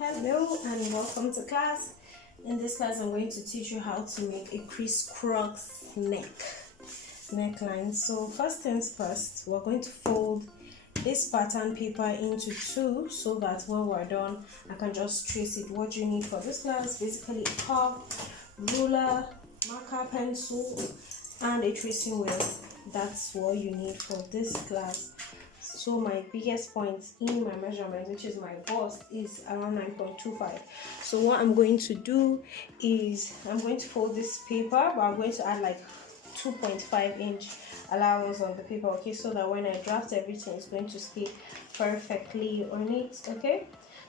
Hello and welcome to class. In this class I'm going to teach you how to make a crisscross neckline. So first things first, we're going to fold this pattern paper into two so that when we're done I can just trace it. What you need for this class, basically a cup, ruler, marker, pencil and a tracing wheel. That's what you need for this class. So my biggest point in my measurement, which is my bust, is around 9.25. So what I'm going to do is I'm going to fold this paper, but I'm going to add like 2.5 inch allowance on the paper, okay, so that when I draft everything it's going to stay perfectly on it, okay.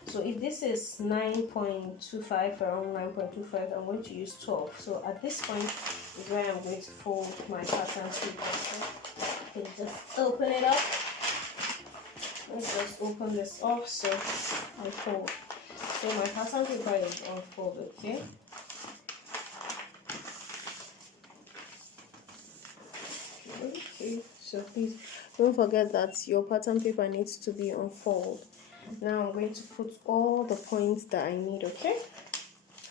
So if this is 9.25, around 9.25, I'm going to use 12. So at this point is where I'm going to fold my pattern paper. Okay, just open it up. Let's just open this up so I fold. So my pattern paper is unfolded, okay? Okay, so please don't forget that your pattern paper needs to be unfolded. Now I'm going to put all the points that I need, okay?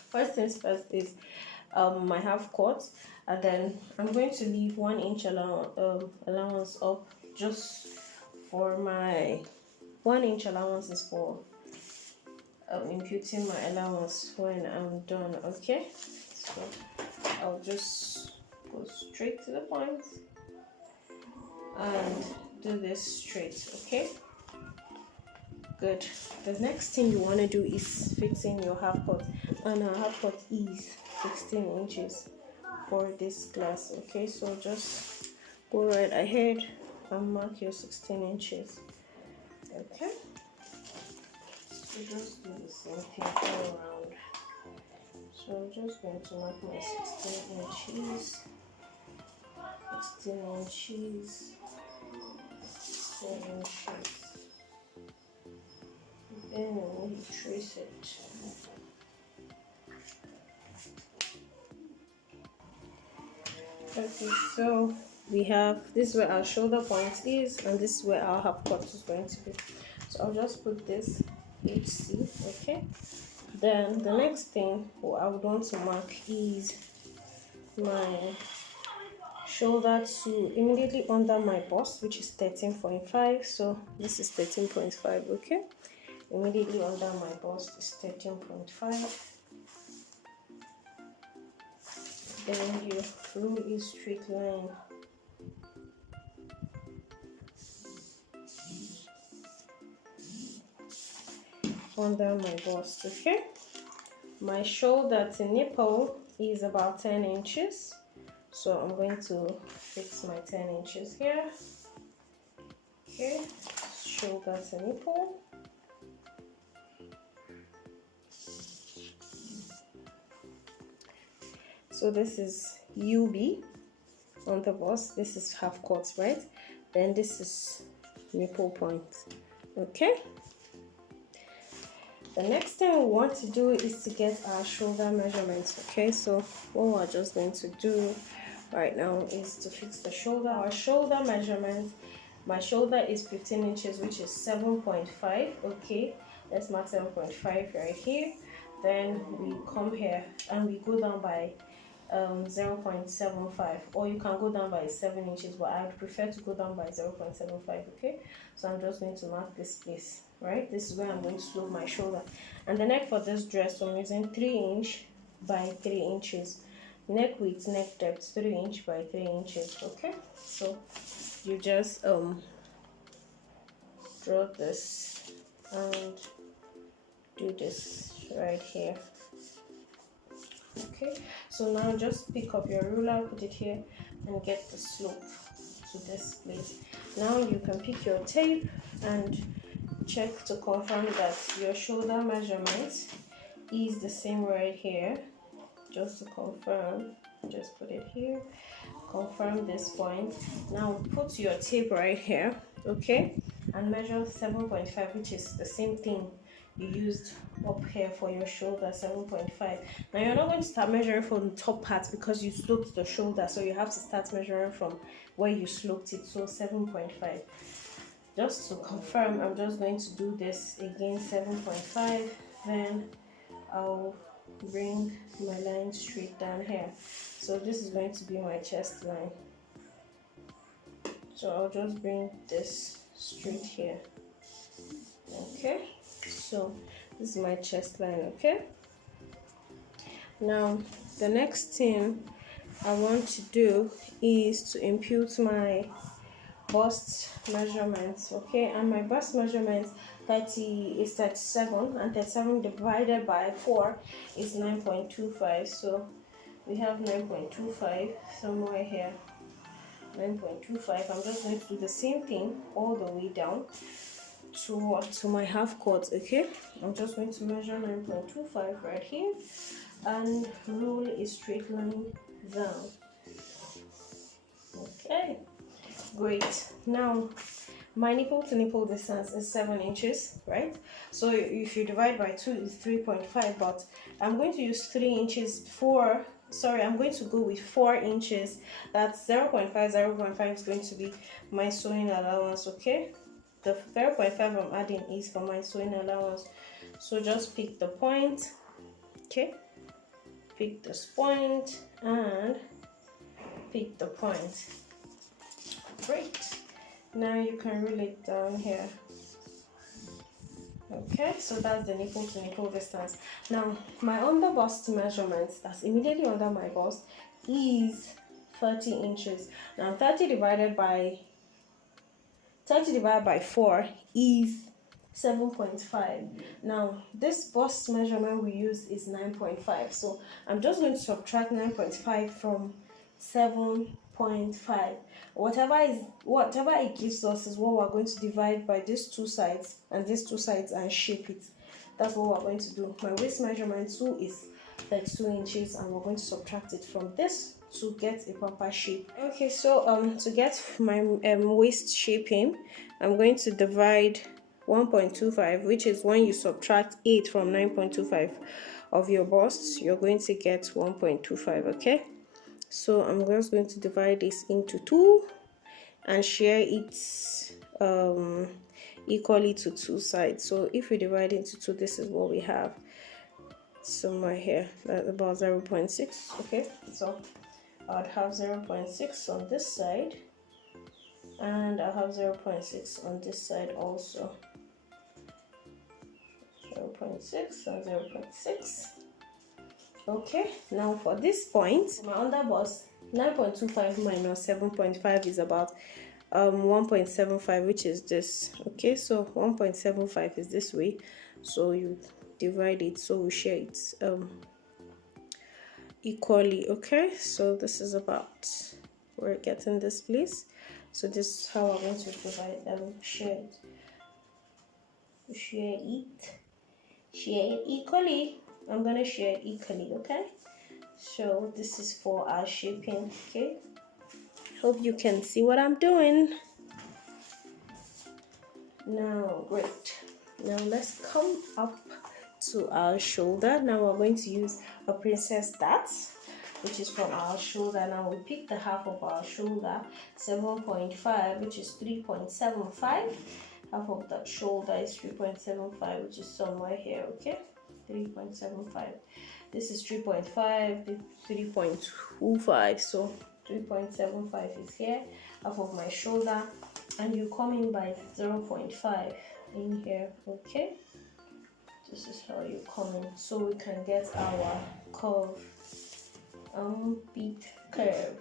First things first is my half cut, and then I'm going to leave 1 inch allowance up just for my 1 inch allowance is for imputing my allowance when I'm done, okay? So I'll just go straight to the point and do this straight, okay? Good. The next thing you want to do is fix in your half cut, and our half cut is 16 inches for this class, okay? So just go right ahead and mark your 16 inches, okay? So just do the same thing all around. So I'm just going to mark my 16 inches, 16 inches, 16 inches. Then we trace it. Okay, so we have this is where our shoulder point is, and this is where our half cut is going to be. So I'll just put this HC, okay? Then the next thing I would want to mark is my shoulder to immediately under my bust, which is 13.5. So this is 13.5, okay? Immediately under my bust is 13.5. Then you rule a straight line under my bust, okay? My shoulder to nipple is about 10 inches. So I'm going to fix my 10 inches here. Okay, shoulder to nipple. So this is UB on the bust. This is half cut, right? Then this is nipple point, okay? The next thing we want to do is to get our shoulder measurements, okay? So what we're just going to do right now is to fix the shoulder. Our shoulder measurement, my shoulder is 15 inches, which is 7.5, okay? Let's mark 7.5 right here. Then we come here and we go down by 0.75, or you can go down by 7 inches, but I would prefer to go down by 0.75, okay? So I'm just going to mark this place, right? This is where I'm going to slope my shoulder. And the neck for this dress, I'm using 3 inch by 3 inches. Neck width, neck depth, 3 inch by 3 inches, okay? So you just draw this and do this right here. Okay, so now just pick up your ruler, put it here and get the slope to this place. Now you can pick your tape and check to confirm that your shoulder measurement is the same right here. Just to confirm, just put it here, confirm this point. Now put your tape right here, okay, and measure 7.5, which is the same thing you used up here for your shoulder, 7.5. Now you're not going to start measuring from the top part because you sloped the shoulder, so you have to start measuring from where you sloped it. So 7.5. Just to confirm, I'm just going to do this again, 7.5, then I'll bring my line straight down here. So this is going to be my chest line. So I'll just bring this straight here. Okay, so this is my chest line. Okay, now the next thing I want to do is to impute my bust measurements. Okay, and my bust measurements 30 is 37, and 37 divided by 4 is 9.25. So we have 9.25 somewhere here. 9.25. I'm just going to do the same thing all the way down to my half cut. Okay, I'm just going to measure 9.25 right here and rule a straight line down. Okay, great. Now my nipple to nipple distance is 7 inches, right? So if you divide by 2 is 3.5, but I'm going to use 3 inches for, sorry, I'm going to go with 4 inches. That's 0.5. 0.5 is going to be my sewing allowance. Okay, the 0.5 I'm adding is for my sewing allowance. So just pick the point. Okay, pick this point and pick the point. Great. Now you can rule it down here. Okay, so that's the nipple to nipple distance. Now my under bust measurements, that's immediately under my bust, is 30 inches. Now 30 divided by 4 is 7.5. Now this bust measurement we use is 9.5. So I'm just going to subtract 9.5 from 7.5. Whatever it gives us is what we're going to divide by these two sides and these two sides and shape it. That's what we're going to do. My waist measurement too is 32 inches, and we're going to subtract it from this to get a proper shape. Okay, so to get my waist shaping, I'm going to divide 1.25, which is when you subtract 8 from 9.25 of your bust, you're going to get 1.25. okay, so I'm just going to divide this into 2 and share it equally to 2 sides. So if we divide into 2, this is what we have somewhere here. That's about 0.6. okay, so I'd have 0.6 on this side, and I'll have 0.6 on this side also. 0.6 and 0.6. Okay, now for this point, my under bust, 9.25 minus 7.5 is about 1.75, which is this. Okay, so 1.75 is this way, so you divide it, so we share it equally. Okay, so this is about, we're getting this place. So this is how I'm going to divide share it equally. I'm gonna share it equally. Okay, so this is for our shaping. Okay, hope you can see what I'm doing now. Great. Now let's come up to our shoulder. Now we're going to use a princess dart, which is from our shoulder. Now we pick the half of our shoulder, 7.5, which is 3.75. Half of that shoulder is 3.75, which is somewhere here. Okay, 3.75. This is 3.5, 3.25. So 3.75 is here, half of my shoulder, and you come in by 0.5 in here. Okay, this is how you come in, so we can get our curve, beat curve.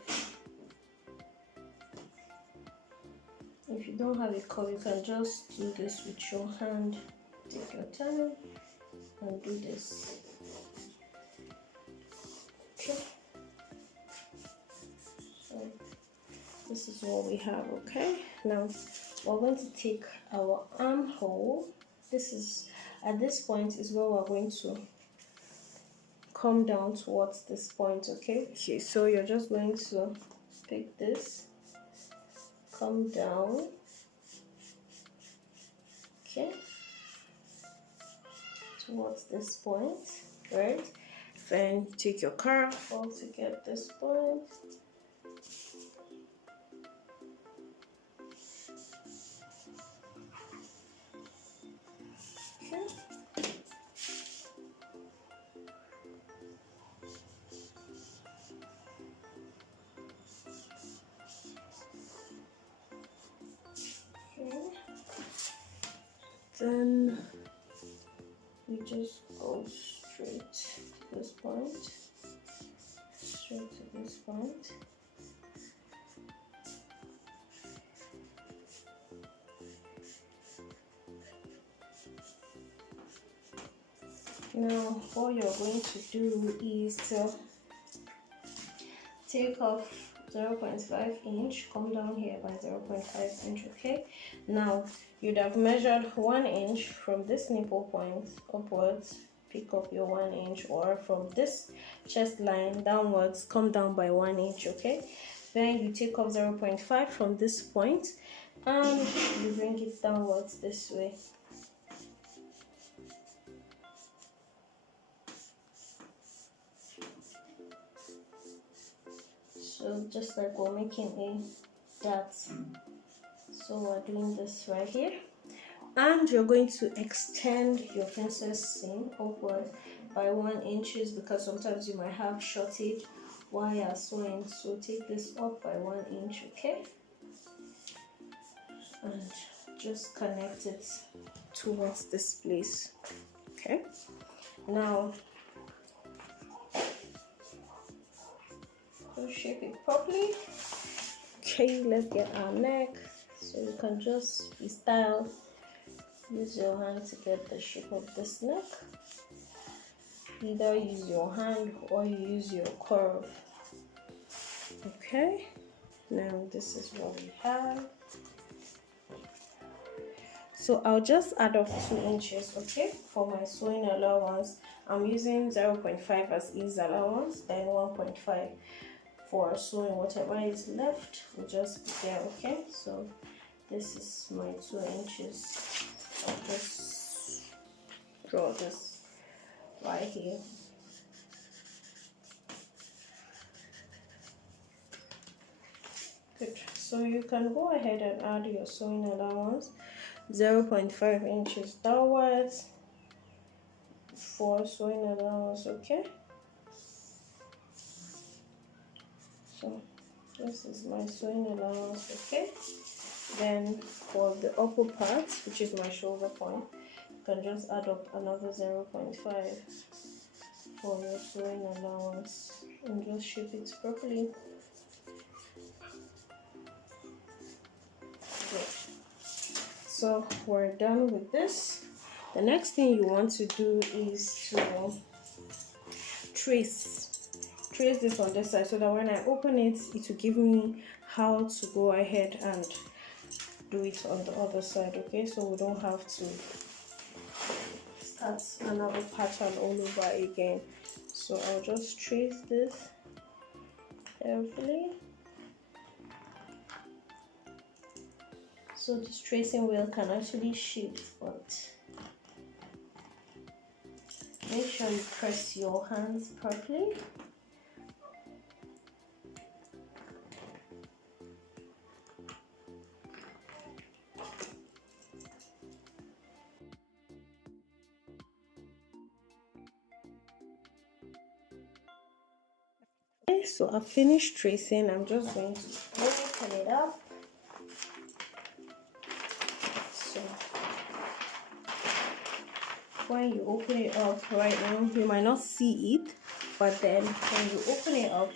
If you don't have a curve, you can just do this with your hand. Take your time and do this. Okay, so this is what we have. Okay, now we're going to take our armhole. This is, at this point is where we're going to come down towards this point. Okay, so you're just going to pick this, come down, okay, towards this point, right? Then take your curve to get this point. Okay, Then we just go straight to this point, straight to this point. Now what you're going to do is to take off 0.5 inch, come down here by 0.5 inch. Okay, now you'd have measured 1 inch from this nipple point upwards, pick up your 1 inch, or from this chest line downwards, come down by 1 inch. Okay, then you take off 0.5 from this point and you bring it downwards this way. So just like we're making a dart, so we're doing this right here, and you're going to extend your princess seam upward by 1 inch, because sometimes you might have shortage while you're sewing. So take this up by 1 inch. Okay, and just connect it towards this place. Okay, now shape it properly. Okay, let's get our neck. So you can just be styled, use your hand to get the shape of this neck. Either use your hand or you use your curve. Okay, now this is what we have. So I'll just add up 2 inches, okay, for my sewing allowance. I'm using 0.5 as ease allowance, then 1.5 for sewing. Whatever is left will just be there. Okay, so this is my 2 inches. I'll just draw this right here. Good. So you can go ahead and add your sewing allowance, 0.5 inches downwards for sewing allowance. Okay, so this is my sewing allowance. Okay, then for the upper part, which is my shoulder point, you can just add up another 0.5 for your sewing allowance and just shape it properly. Good. So we're done with this. The next thing you want to do is to trace this on this side, so that when I open it, it will give me how to go ahead and do it on the other side. Okay, so we don't have to start another pattern all over again. So I'll just trace this carefully. So this tracing wheel can actually shift, but make sure you press your hands properly. Okay, so I've finished tracing. I'm just going to open it up. So when you open it up right now, you might not see it, but then when you open it up,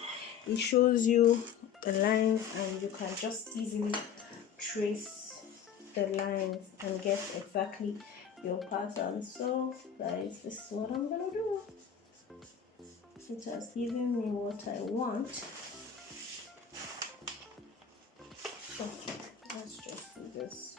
it shows you the lines, and you can just easily trace the lines and get exactly your pattern. So guys, this is what I'm gonna do. It has given me what I want, so let's just do this.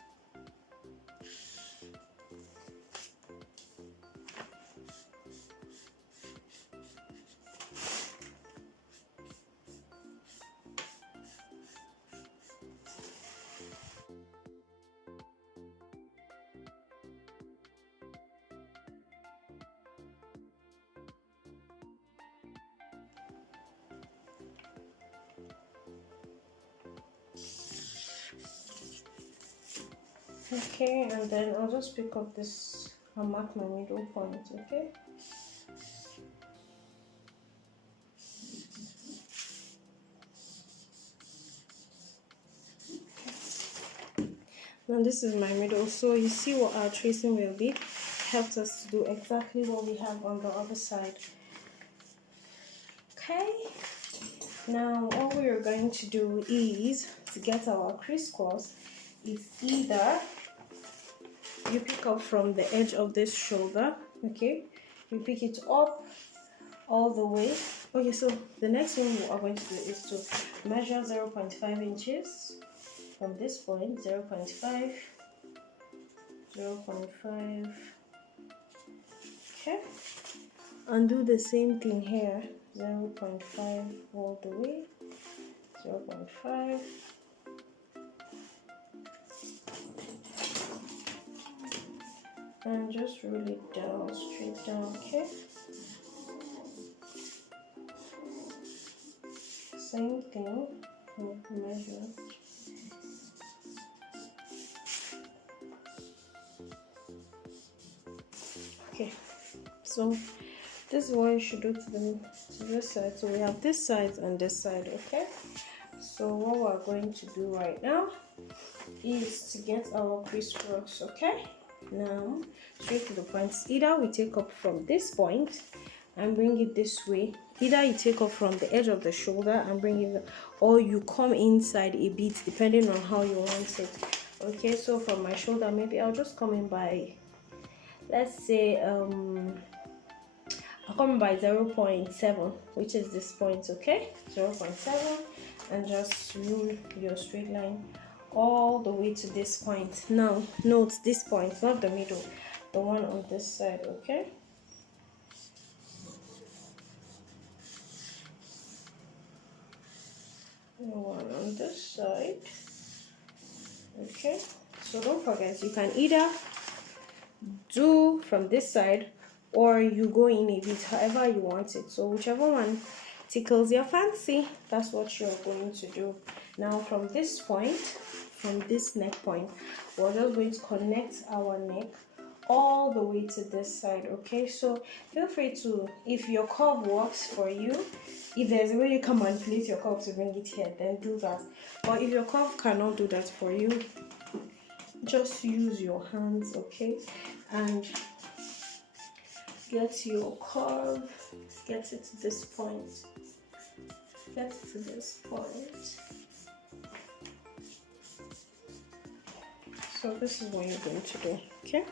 Okay, and then I'll just pick up this and mark my middle point. Okay, and this is my middle. So you see what our tracing will be. Helps us to do exactly what we have on the other side. Okay, now all we are going to do is to get our crisscross is either you pick up from the edge of this shoulder, okay, you pick it up all the way. Okay, so the next one we are going to do is to measure 0.5 inches from this point, 0.5, 0.5, okay, and do the same thing here, 0.5 all the way, 0.5, and just roll it down, straight down, okay. Same thing, measure. Okay, so this is what you should do to this side. So we have this side and this side, okay. So what we're going to do right now is to get our crisscross, okay. Now straight to the point. Either we take up from this point and bring it this way, either you take off from the edge of the shoulder and bring it, or you come inside a bit depending on how you want it. Okay, so from my shoulder, maybe I'll just come in by, let's say I'll come in by 0.7, which is this point, okay, 0.7, and just rule your straight line all the way to this point. Now note this point, not the middle, the one on this side, okay. One on this side, okay. So don't forget, you can either do from this side or you go in a bit, however you want it. So whichever one tickles your fancy, that's what you're going to do. Now from this point, from this neck point, we're just going to connect our neck all the way to this side, okay. So feel free to, if your curve works for you, if there's a way you can manipulate your curve to bring it here, then do that. But if your curve cannot do that for you, just use your hands, okay, and get your curve, get it to this point, get it to this point. So this is what you're going to do, okay.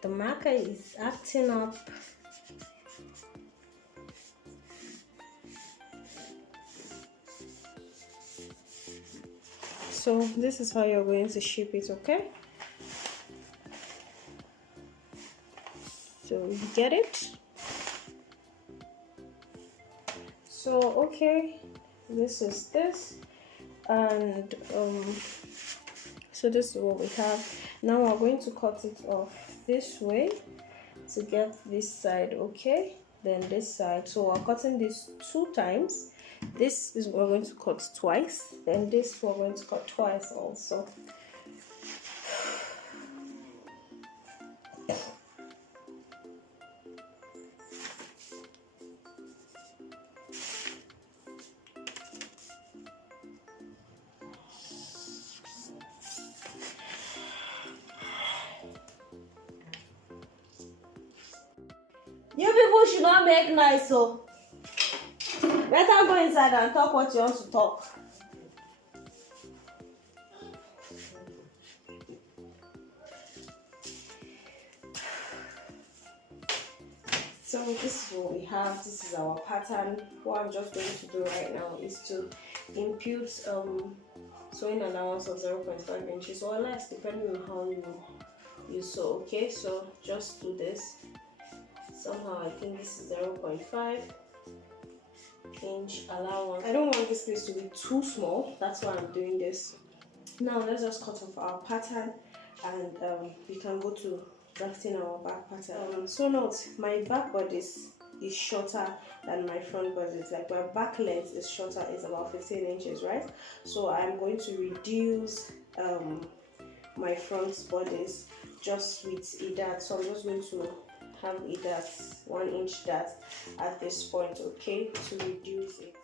The marker is acting up. So this is how you're going to shape it, okay. So you get it. So okay, this is this, and so this is what we have. Now we're going to cut it off this way to get this side, okay, then this side. So we're cutting this 2 times. This is we're going to cut twice, then this we're going to cut twice also. You people should not make noise, so better go inside and talk what you want to talk. So this is what we have. This is our pattern. What I'm just going to do right now is to impute sewing allowance of 0.5 inches or less, depending on how you sew, okay. So just do this. Somehow I think this is 0.5 inch allowance. I don't want this place to be too small, that's why I'm doing this. Now let's just cut off our pattern, and we can go to drafting our back pattern. So note, my back bodice is shorter than my front bodice. Like my back length is shorter, is about 15 inches, right? So I'm going to reduce my front bodice just with a dart. So I'm just going to have a dart, 1 inch dart at this point, okay, to reduce it.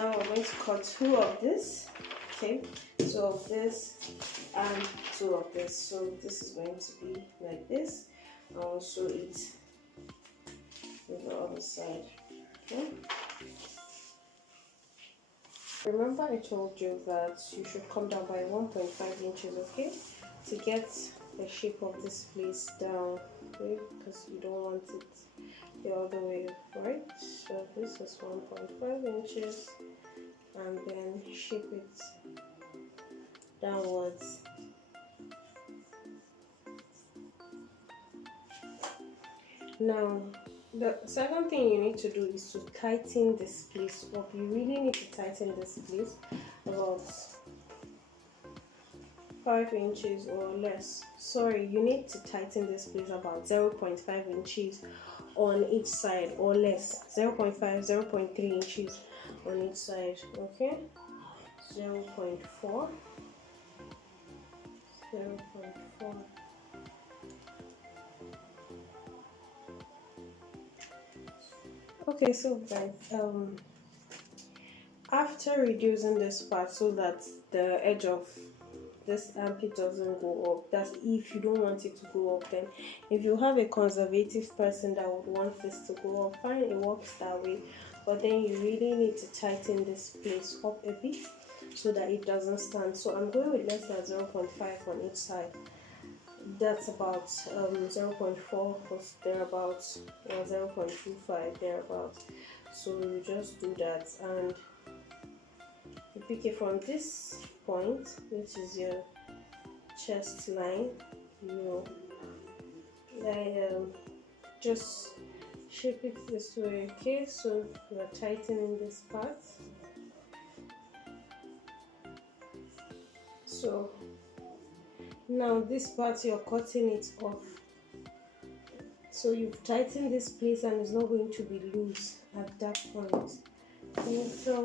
Now we're going to cut 2 of this. Okay, 2 of this and 2 of this. So this is going to be like this. I'll also it with the other side. Okay. Remember I told you that you should come down by 1.5 inches, okay, to get the shape of this place down, okay, because you don't want it the other way, right? So this is 1.5 inches and then shape it downwards. Now the second thing you need to do is to tighten this place up. You really need to tighten this place about 5 inches or less. Sorry, you need to tighten this place about 0.5 inches on each side or less. 0.5, 0.3 inches on each side. Okay, 0.4, 0.4. Okay, so guys, after reducing this part so that the edge of this armpit doesn't go up, that's if you don't want it to go up. Then if you have a conservative person that would want this to go up, fine, it works that way, but then you really need to tighten this place up a bit so that it doesn't stand. So I'm going with less than 0.5 on each side. That's about 0.4 because thereabouts, or 0.25 thereabouts. So you just do that and you pick it from this point, which is your chest line. You just shape it this way, okay? So you're tightening this part. So now this part you're cutting it off. So you've tightened this place and it's not going to be loose at that point. Okay, so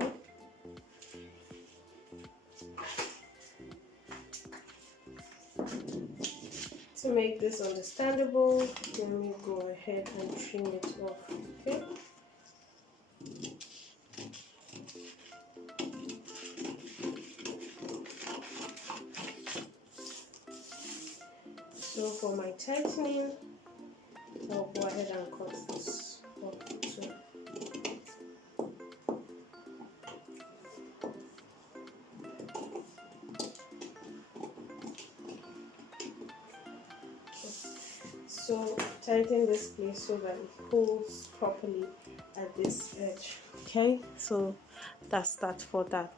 to make this understandable, let me go ahead and trim it off. Okay. So for my tightening, I'll go ahead and cut this off too. So tighten this place so that it holds properly at this edge. Okay, so that's that for that.